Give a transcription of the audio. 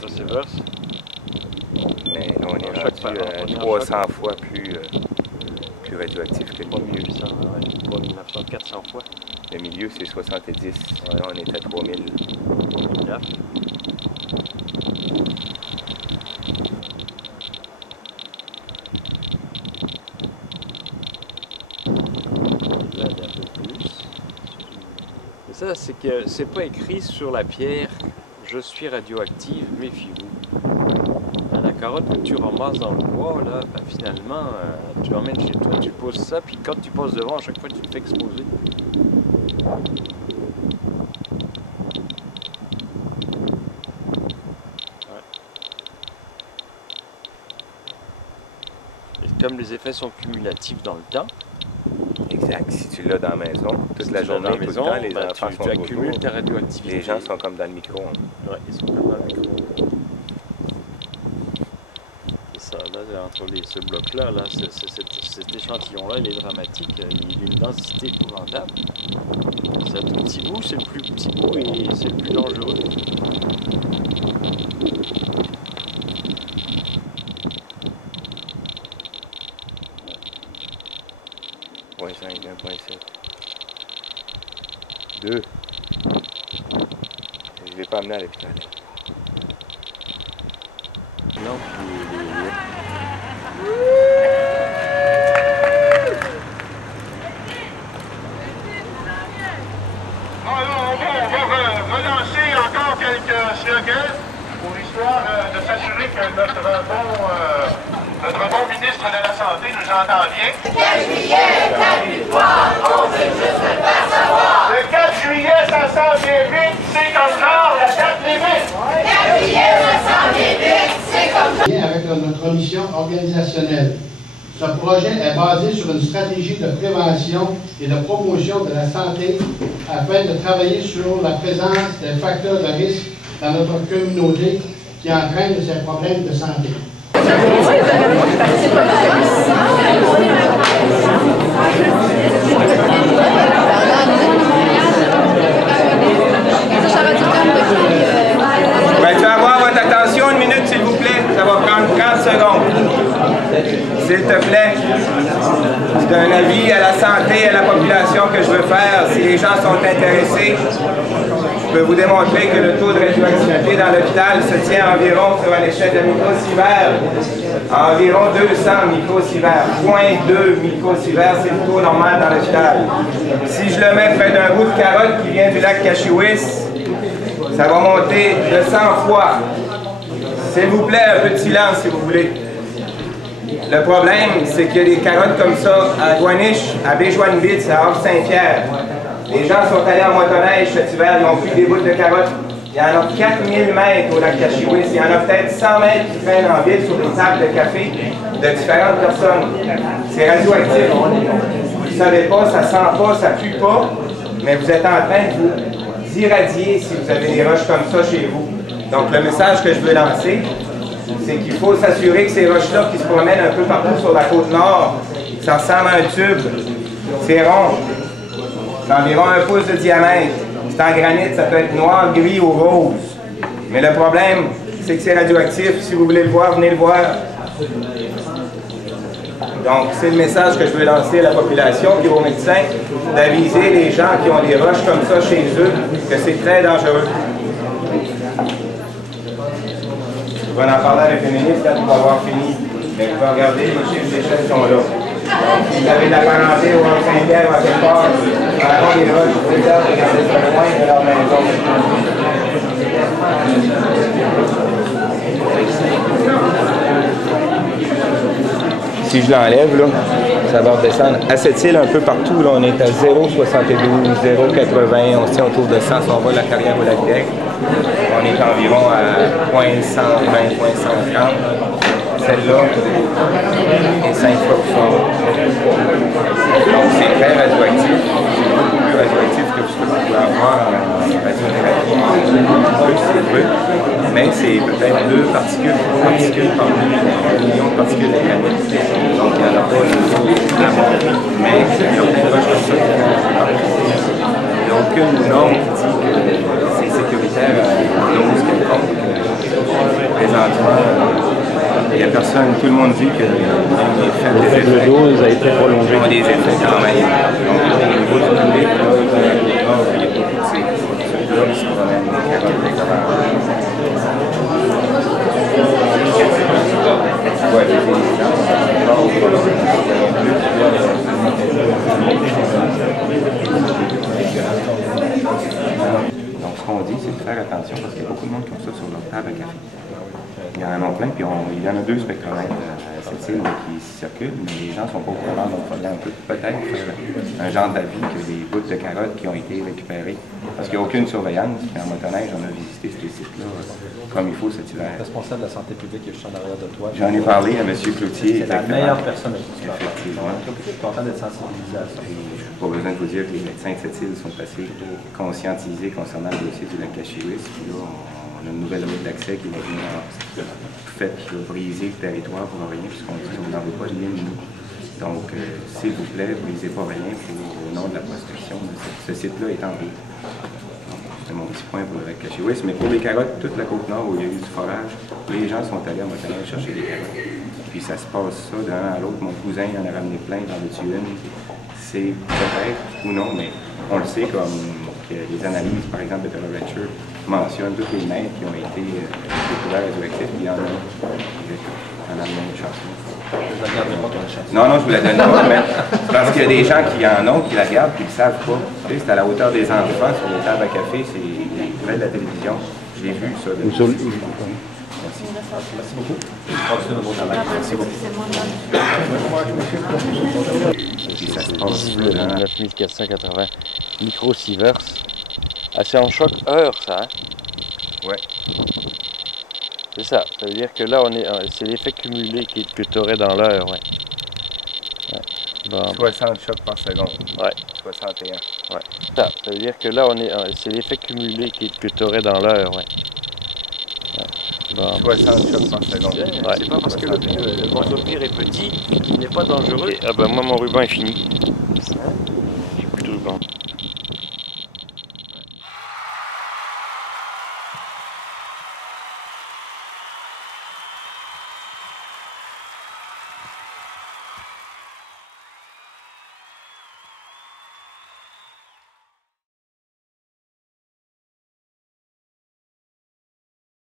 Ça c'est verse. Mais là, on est rendu 300 fois plus radioactif que le milieu. 3800, ouais, 3900, 400 fois. Le milieu, c'est 70. Ouais. Là, on est à 3000. 3009. Là, un peu plus. Mais ça, c'est que c'est pas écrit sur la pierre « Je suis radioactive, méfiez-vous ». La carotte que tu ramasses dans le bois, là, ben, finalement, tu l'emmènes chez toi, tu poses ça, puis quand tu passes devant, à chaque fois, tu te fais exploser. Ouais. Et comme les effets sont cumulatifs dans le temps. Exact. Si tu l'as dans la maison, toute la journée, tout le temps, les enfants sont tu accumules ta radioactivité. Les gens sont comme dans le micro. Hein. Ouais, ils sont comme dans le micro. Ça, là, entre ce bloc-là, là, cet échantillon-là, il est dramatique, il a une densité épouvantable. C'est un tout petit bout, c'est le plus petit bout et c'est le plus dangereux. Ouais, 5, 1.7. 2. Je ne l'ai pas amené à l'hôpital. Non, Alors, on va relancer encore quelques slogans pour l'histoire de s'assurer que notre bon ministre de la Santé nous entend bien. Le 4 juillet, date butoir, on veut juste le faire savoir. Le 4 juillet, ça s'en vient vite, c'est comme genre la date limite. Le 4 juillet, ça s'en vient vite, c'est comme ça. Avec notre mission organisationnelle. Ce projet est basé sur une stratégie de prévention et de promotion de la santé afin de travailler sur la présence des facteurs de risque dans notre communauté qui entraînent ces problèmes de santé. Ben, tu vas avoir votre attention une minute, s'il vous plaît. Ça va prendre 30 secondes. S'il te plaît. C'est un avis à la santé et à la population que je veux faire. Si les gens sont intéressés, je peux vous démontrer que le taux de radioactivité dans l'hôpital se tient environ, sur une échelle de microsieverts, à environ 200 microsieverts. 0.2 microsieverts, c'est le taux normal dans l'hôpital. Si je le mets près d'un bout de carotte qui vient du lac Cachiouis, ça va monter de 100 fois. S'il vous plaît, un peu de silence si vous voulez. Le problème, c'est qu'il y a des carottes comme ça à Douaniche, à Béjoine-Vitz, à Orbe-Saint-Pierre. Les gens sont allés en motoneige cet hiver, ils ont pris des bouts de carottes. Il y en a 4000 mètres au lac Cachiouis. Il y en a peut-être 100 mètres qui traînent en ville sur des tables de café de différentes personnes. C'est radioactif. Vous ne savez pas, ça sent pas, ça pue pas, mais vous êtes en train de vous irradier si vous avez des roches comme ça chez vous. Donc le message que je veux lancer, c'est qu'il faut s'assurer que ces roches-là qui se promènent un peu partout sur la côte nord, ça ressemble à un tube, c'est rond, c'est environ 1 pouce de diamètre, c'est en granit, ça peut être noir, gris ou rose. Mais le problème, c'est que c'est radioactif, si vous voulez le voir, venez le voir. Donc c'est le message que je veux lancer à la population et aux médecins, d'aviser les gens qui ont des roches comme ça chez eux, que c'est très dangereux. On va en parler avec le ministre quand il va avoir fini. Mais vous pouvez regarder, les chiffres d'échelle sont là. Donc, si vous avez de la parenté au Saint-Pierre ou à quelque part, avant les roches, vous pouvez regarder ça loin de leur maison. Si je l'enlève, là, ça va redescendre à cette île un peu partout. Là, on est à 0,72, 0,80, on se tient autour de 100 si on va de la carrière au lac d'Aigle. On est environ à 0,120, 0,130. Celle-là est 5 fois plus forte. Donc c'est très radioactif. C'est beaucoup plus radioactif que ce que vous pouvez avoir en radiothérapie. Mais c'est peut-être 2 particules par million de particules de granit. Donc il n'y en a pas de la mort. Mais il y a plein de roches comme ça. Il n'y a aucune norme qui dit que c'est sécuritaire à une dose quelconque. ça, tout le monde dit que les effets Le dos a été prolongé. ont des effets quand même. Donc, au niveau du public, là, il y a beaucoup de ces ceux-là qui se promènent, les carottes, les carottes. Ouais, donc, ce qu'on dit, c'est de faire attention parce qu'il y a beaucoup de monde qui ont ça sur leur table à café. Il y en a plein, puis il y en a 2 spectromètres à cette île qui circulent, mais les gens ne sont pas au courant, donc il faudrait peut-être faire un genre d'avis que des bouts de carottes qui ont été récupérées. Parce qu'il n'y a aucune surveillance, puis en motoneige, on a visité ces sites-là comme il faut cet hiver. Responsable de la santé publique est juste en arrière de toi. J'en ai parlé à M. Cloutier. C'est la meilleure personne avec qui tu parles. Effectivement. Je suis content d'être sensibilisé à ça. Je n'ai pas besoin de vous dire que les médecins de cette île sont assez conscientisés concernant le dossier du lac Cachiwis. Puis là, on a une nouvelle route d'accès qui va venir faite qui va briser le territoire pour rien, puisqu'on dit qu'on n'en veut pas de ligne, nous. Donc, s'il vous plaît, brisez pas rien au nom de la prospection. Ce site-là est en vie. C'est mon petit point pour le lac Cachiwis. Mais pour les carottes, toute la Côte-Nord où il y a eu du forage, les gens sont allés en motoneige chercher des carottes. Puis ça se passe ça d'un à l'autre. Mon cousin en a ramené plein dans le Tuyune. C'est peut-être ou non, mais on le sait comme que les analyses, par exemple, de Taylor Retcher mentionnent tous les mètres qui ont été découverts radioactifs. Puis il y en a une chanson. Je la garderai pas ton chance. Non, je vous la donne pas, mais parce qu'il y a des gens qui en ont, qui la gardent, puis qui ne savent pas. Tu sais, c'est à la hauteur des enfants, sur les tables à café, c'est près de la télévision. Je l'ai vu, ça. Merci. Merci beaucoup. Continuez de votre travail. Merci beaucoup. Puis ça se passe là, 9480 microsieverts. Assez en choc heure, ça, hein? Ouais. C'est ça. Ça veut dire que là, c'est l'effet cumulé que tu aurais dans l'heure, ouais. Bon. 60 chocs par seconde. Ouais. 61. Ouais. Ça veut dire que là, c'est l'effet cumulé que tu aurais dans l'heure, ouais. Bon. 60 chocs par seconde. Ouais. C'est pas parce que le morceau-pire est petit qu'il n'est pas dangereux. Ah ben moi, mon ruban est fini. J'ai plus de ruban.